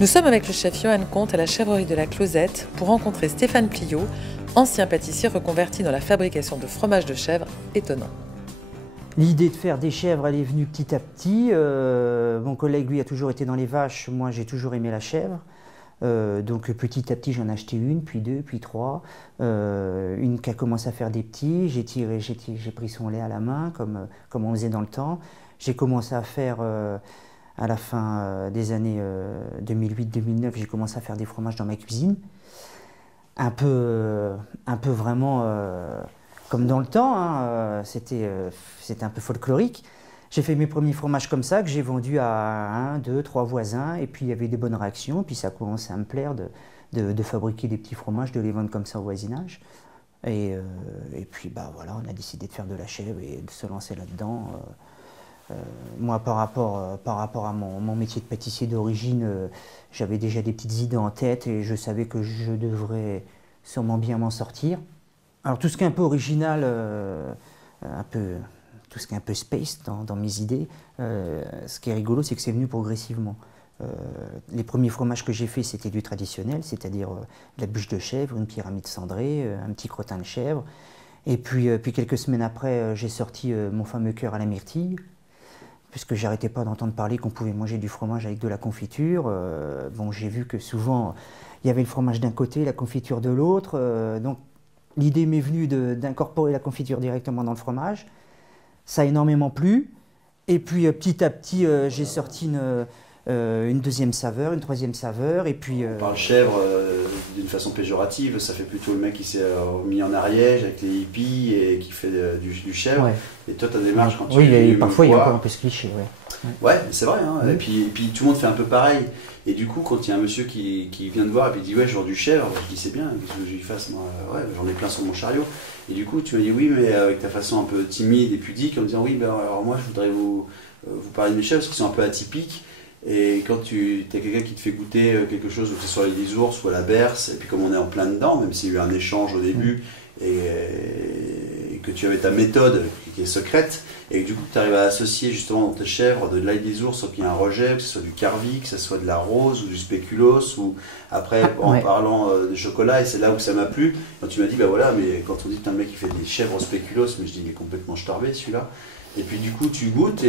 Nous sommes avec le chef Johan Comte à la chèvrerie de la Closette pour rencontrer Stéphane Pliot, ancien pâtissier reconverti dans la fabrication de fromage de chèvre étonnant. L'idée de faire des chèvres, elle est venue petit à petit. Mon collègue, lui, a toujours été dans les vaches. Moi, j'ai toujours aimé la chèvre. Donc petit à petit, j'en ai acheté une, puis deux, puis trois. Une qui a commencé à faire des petits. J'ai pris son lait à la main, comme on faisait dans le temps. J'ai commencé à faire, à la fin des années 2008-2009, j'ai commencé à faire des fromages dans ma cuisine. Un peu vraiment comme dans le temps, hein, c'était un peu folklorique. J'ai fait mes premiers fromages comme ça, que j'ai vendus à 1, 2, 3 voisins, et puis il y avait des bonnes réactions, puis ça a commencé à me plaire de fabriquer des petits fromages, de les vendre comme ça au voisinage. Et puis bah, voilà, on a décidé de faire de la chèvre et de se lancer là-dedans. Moi, par rapport à mon métier de pâtissier d'origine, j'avais déjà des petites idées en tête et je savais que je devrais sûrement bien m'en sortir. Alors tout ce qui est un peu original, tout ce qui est un peu space dans mes idées, ce qui est rigolo, c'est que c'est venu progressivement. Les premiers fromages que j'ai faits, c'était du traditionnel, c'est-à-dire de la bûche de chèvre, une pyramide cendrée, un petit crottin de chèvre. Et puis quelques semaines après, j'ai sorti mon fameux cœur à la myrtille, puisque j'arrêtais pas d'entendre parler qu'on pouvait manger du fromage avec de la confiture. Bon, j'ai vu que souvent, il y avait le fromage d'un côté, la confiture de l'autre. Donc l'idée m'est venue d'incorporer la confiture directement dans le fromage. Ça a énormément plu. Et puis petit à petit, j'ai sorti une deuxième saveur, une troisième saveur. Et puis, on parle chèvre d'une façon péjorative, ça fait plutôt le mec qui s'est mis en Ariège avec les hippies et qui fait du chèvre. Ouais. Et toi, ta démarche quand tu oui, parfois il y a encore un peu ce cliché. Ouais, c'est vrai. Hein. Et puis tout le monde fait un peu pareil. Et du coup, quand il y a un monsieur qui vient te voir et puis dit ouais, je vends du chèvre, je dis c'est bien, qu'est-ce que je lui fasse moi? Ouais, j'en ai plein sur mon chariot. Et du coup, tu m'as dit oui, mais avec ta façon un peu timide et pudique, en me disant oui, ben alors moi je voudrais vous parler de mes chèvres parce qu'ils sont un peu atypiques. Et quand tu as quelqu'un qui te fait goûter quelque chose, que ce soit les ours ou à la berce, et puis comme on est en plein dedans, même s'il y a eu un échange au début, et que tu avais ta méthode qui est secrète, et que du coup tu arrives à associer justement dans tes chèvres de l'ail des ours, sans qu'il y ait un rejet, que ce soit du carvi, que ce soit de la rose ou du spéculoos, ou après en parlant de chocolat, et c'est là où ça m'a plu, quand tu m'as dit bah voilà, mais quand on dit que t'as un mec qui fait des chèvres au spéculoos, mais je dis il est complètement starbé celui-là, et puis du coup tu goûtes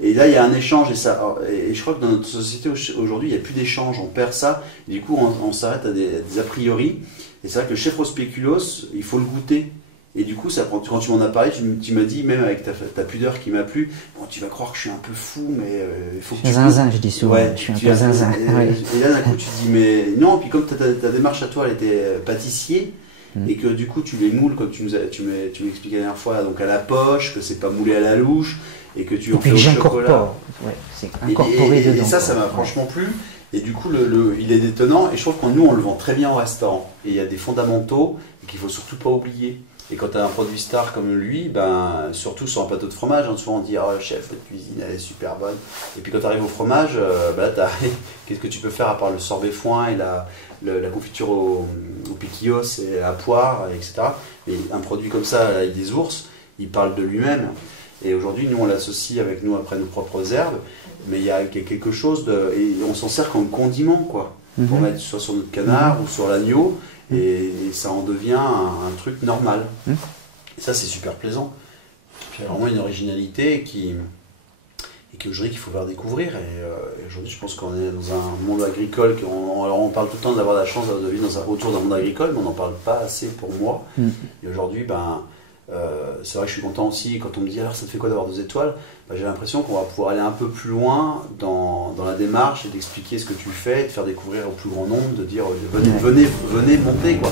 et là, il y a un échange, et je crois que dans notre société aujourd'hui, il n'y a plus d'échange, on perd ça, et du coup, on s'arrête à des a priori. Et c'est vrai que le chèvre au spéculoos, il faut le goûter. Et du coup, quand tu m'en as parlé, tu m'as dit, même avec ta pudeur qui m'a plu, bon, tu vas croire que je suis un peu fou, mais il faut que tu. Zinzin, je dis souvent, je suis un peu zinzin. Et là, d'un coup, tu te dis, mais non, puis comme ta démarche à toi, elle était pâtissier. Et que du coup tu les moules comme tu m'expliquais la dernière fois, donc à la poche, que c'est pas moulé à la louche, et que tu en fais au chocolat. Ouais, c'est incorporé dedans. Et ça m'a franchement plu. Et du coup, il est détonnant. Et je trouve que nous, on le vend très bien au restaurant. Et il y a des fondamentaux qu'il faut surtout pas oublier. Et quand tu as un produit star comme lui, ben, surtout sur un plateau de fromage, hein, souvent on dit oh, chef, votre cuisine elle est super bonne. Et puis quand tu arrives au fromage, ben, qu'est-ce que tu peux faire à part le sorbet foin et la confiture au piquillos et à poire, etc. Mais un produit comme ça, avec des ours, il parle de lui-même. Et aujourd'hui, nous on l'associe avec nous après nos propres herbes, mais il y a quelque chose et on s'en sert comme condiment, quoi. Pour mettre soit sur notre canard ou sur l'agneau. Et ça en devient un truc normal. Et ça, c'est super plaisant. Puis il y a vraiment une originalité qu'aujourd'hui qu'il faut faire découvrir. Et aujourd'hui, je pense qu'on est dans un monde agricole. Alors on parle tout le temps d'avoir la chance de vivre autour d'un monde agricole, mais on n'en parle pas assez pour moi. Et aujourd'hui, c'est vrai que je suis content aussi quand on me dit alors ça te fait quoi d'avoir 2 étoiles, j'ai l'impression qu'on va pouvoir aller un peu plus loin dans la démarche et d'expliquer ce que tu fais, de faire découvrir au plus grand nombre, de dire venez monter quoi.